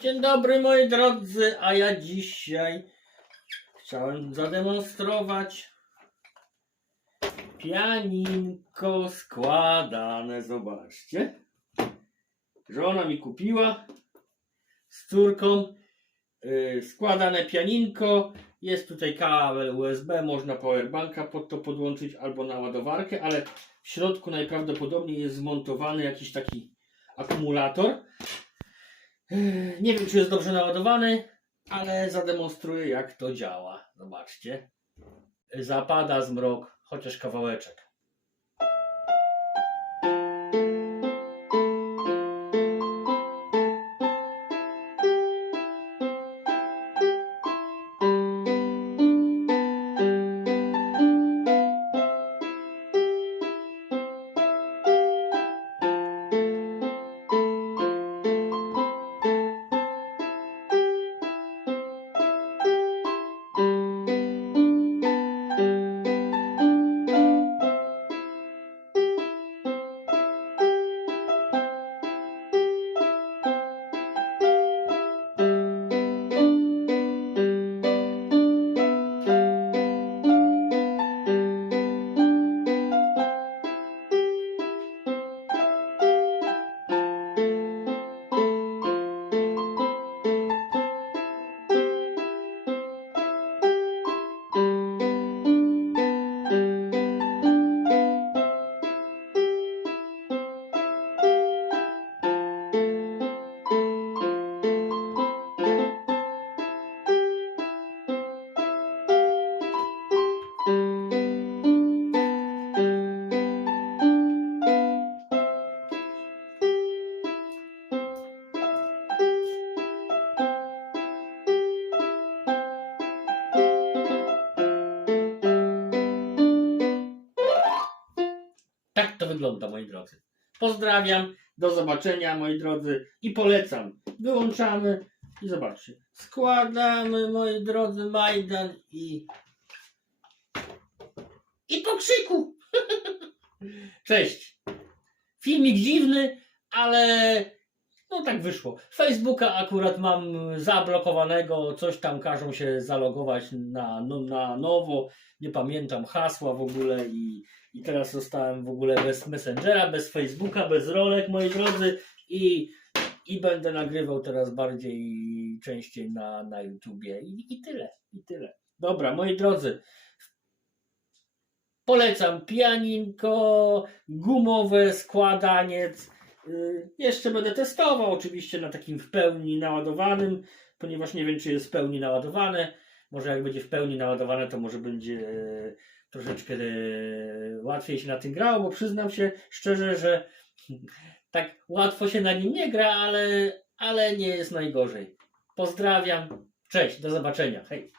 Dzień dobry moi drodzy, a ja dzisiaj chciałem zademonstrować pianinko składane, zobaczcie. Żona mi kupiła z córką yy, składane pianinko. Jest tutaj kabel USB, można powerbanka pod to podłączyć albo na ładowarkę, ale w środku najprawdopodobniej jest zmontowany jakiś taki akumulator. Nie wiem, czy jest dobrze naładowany, ale zademonstruję, jak to działa. Zobaczcie. Zapada zmrok, chociaż kawałeczek. To wygląda, moi drodzy. Pozdrawiam, do zobaczenia, moi drodzy, i polecam. Wyłączamy i zobaczcie. Składamy, moi drodzy, Majdan i. I po krzyku. Cześć. Filmik dziwny, ale no tak wyszło. Facebooka akurat mam zablokowanego, coś tam każą się zalogować na, no, na nowo. Nie pamiętam hasła w ogóle i, i teraz zostałem w ogóle bez Messengera, bez Facebooka, bez rolek, moi drodzy, i, i będę nagrywał teraz bardziej częściej na, na YouTubie. I, I tyle, i tyle. Dobra, moi drodzy, polecam pianinko, gumowe, składaniec. Yy, Jeszcze będę testował, oczywiście na takim w pełni naładowanym, ponieważ nie wiem, czy jest w pełni naładowane. Może jak będzie w pełni naładowane, to może będzie e, troszeczkę e, łatwiej się na tym grało, bo przyznam się szczerze, że tak łatwo się na nim nie gra, ale, ale nie jest najgorzej. Pozdrawiam, cześć, do zobaczenia, hej.